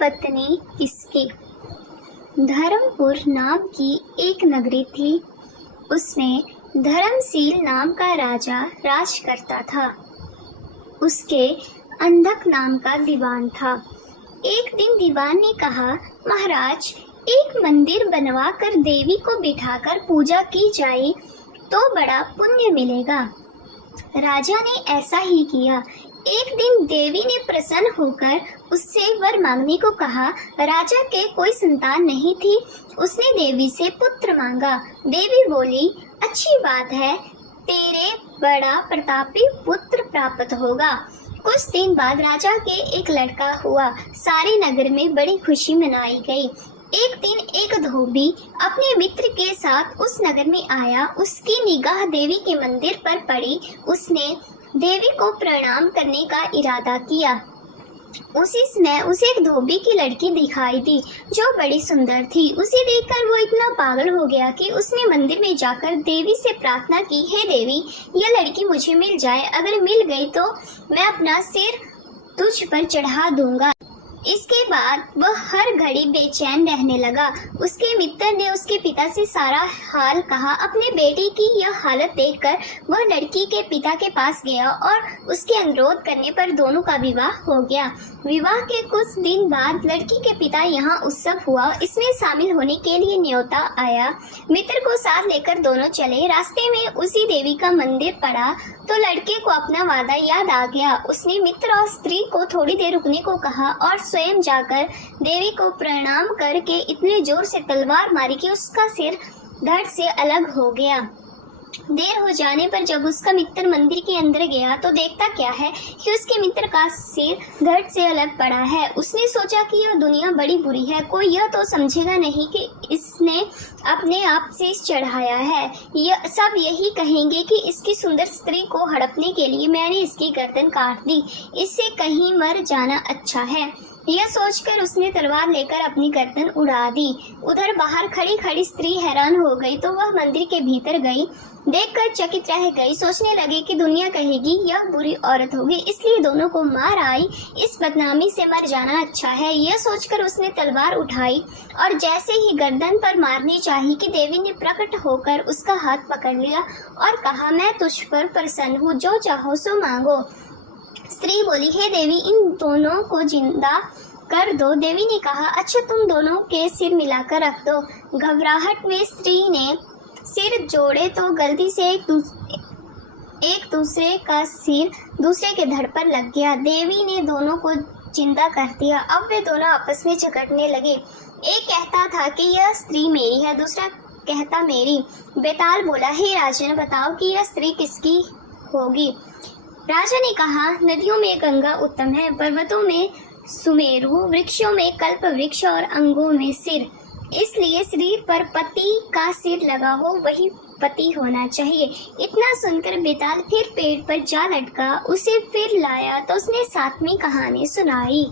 पत्नी किसकी। धर्मपुर नाम की एक नगरी थी। उसमें धर्मशील नाम का राजा राज करता था। उसके अंधक नाम का दीवान था। एक दिन दीवान ने कहा, महाराज, एक मंदिर बनवा कर देवी को बिठाकर पूजा की जाए तो बड़ा पुण्य मिलेगा। राजा ने ऐसा ही किया। एक दिन देवी ने प्रसन्न होकर उससे वर मांगने को कहा। राजा के कोई संतान नहीं थी। उसने देवी से पुत्र मांगा। देवी बोली, अच्छी बात है, तेरे बड़ा प्रतापी पुत्र प्राप्त होगा। कुछ दिन बाद राजा के एक लड़का हुआ। सारे नगर में बड़ी खुशी मनाई गई। एक दिन एक धोबी अपने मित्र के साथ उस नगर में आया। उसकी निगाह देवी के मंदिर पर पड़ी। उसने देवी को प्रणाम करने का इरादा किया। उसी समय उसे एक धोबी की लड़की दिखाई दी जो बड़ी सुंदर थी। उसे देखकर वो इतना पागल हो गया कि उसने मंदिर में जाकर देवी से प्रार्थना की, हे देवी, यह लड़की मुझे मिल जाए। अगर मिल गई तो मैं अपना सिर तुझ पर चढ़ा दूंगा। इसके बाद वह हर घड़ी बेचैन रहने लगा। उसके मित्र ने उसके पिता से सारा हाल कहा। अपने बेटे की यह हालत देखकर वह लड़की के पिता के पास गया और उसके अनुरोध करने पर दोनों का विवाह हो गया। विवाह के कुछ दिन बाद लड़की के पिता यहाँ उत्सव हुआ। इसमें शामिल होने के लिए न्योता आया। मित्र को साथ लेकर दोनों चले। रास्ते में उसी देवी का मंदिर पड़ा तो लड़के को अपना वादा याद आ गया। उसने मित्र और स्त्री को थोड़ी देर रुकने को कहा और स्वयं जाकर देवी को प्रणाम करके इतने जोर से तलवार मारी कि उसका सिर धड़ से अलग हो गया। देर हो जाने पर जब उसका मित्र मंदिर के अंदर गया तो देखता क्या है कि उसके मित्र का सिर धड़ से अलग पड़ा है। उसने सोचा कि यह दुनिया बड़ी बुरी है। कोई यह तो समझेगा नहीं कि इसने अपने आप से चढ़ाया है। यह सब यही कहेंगे कि इसकी सुंदर स्त्री को हड़पने के लिए मैंने इसकी गर्दन काट दी। इससे कहीं मर जाना अच्छा है। यह सोचकर उसने तलवार लेकर अपनी गर्दन उड़ा दी। उधर बाहर खड़ी खड़ी स्त्री हैरान हो गई तो वह मंदिर के भीतर गई। देखकर चकित रह गई। सोचने लगी कि दुनिया कहेगी यह बुरी औरत होगी, इसलिए दोनों को मार आई। इस बदनामी से मर जाना अच्छा है। यह सोचकर उसने तलवार उठाई और जैसे ही गर्दन पर मारनी चाहिए कि देवी ने प्रकट होकर उसका हाथ पकड़ लिया और कहा, मैं तुझ पर प्रसन्न हूँ, जो चाहो सो मांगो। स्त्री बोली, हे देवी, इन दोनों को जिंदा कर दो। देवी ने कहा, अच्छा, तुम दोनों के सिर मिलाकर रख दो। घबराहट में स्त्री ने सिर जोड़े तो गलती से एक दूसरे का सिर दूसरे के धड़ पर लग गया। देवी ने दोनों को जिंदा कर दिया। अब वे दोनों आपस में झगड़ने लगे। एक कहता था कि यह स्त्री मेरी है, दूसरा कहता मेरी। बेताल बोला, हे राजन, बताओ कि यह स्त्री किसकी होगी। राजा ने कहा, नदियों में गंगा उत्तम है, पर्वतों में सुमेरु, वृक्षों में कल्प वृक्ष और अंगों में सिर। इसलिए शरीर पर पति का सिर लगा हो वही पति होना चाहिए। इतना सुनकर बेताल फिर पेड़ पर जा लटका। उसे फिर लाया तो उसने सातवीं कहानी सुनाई।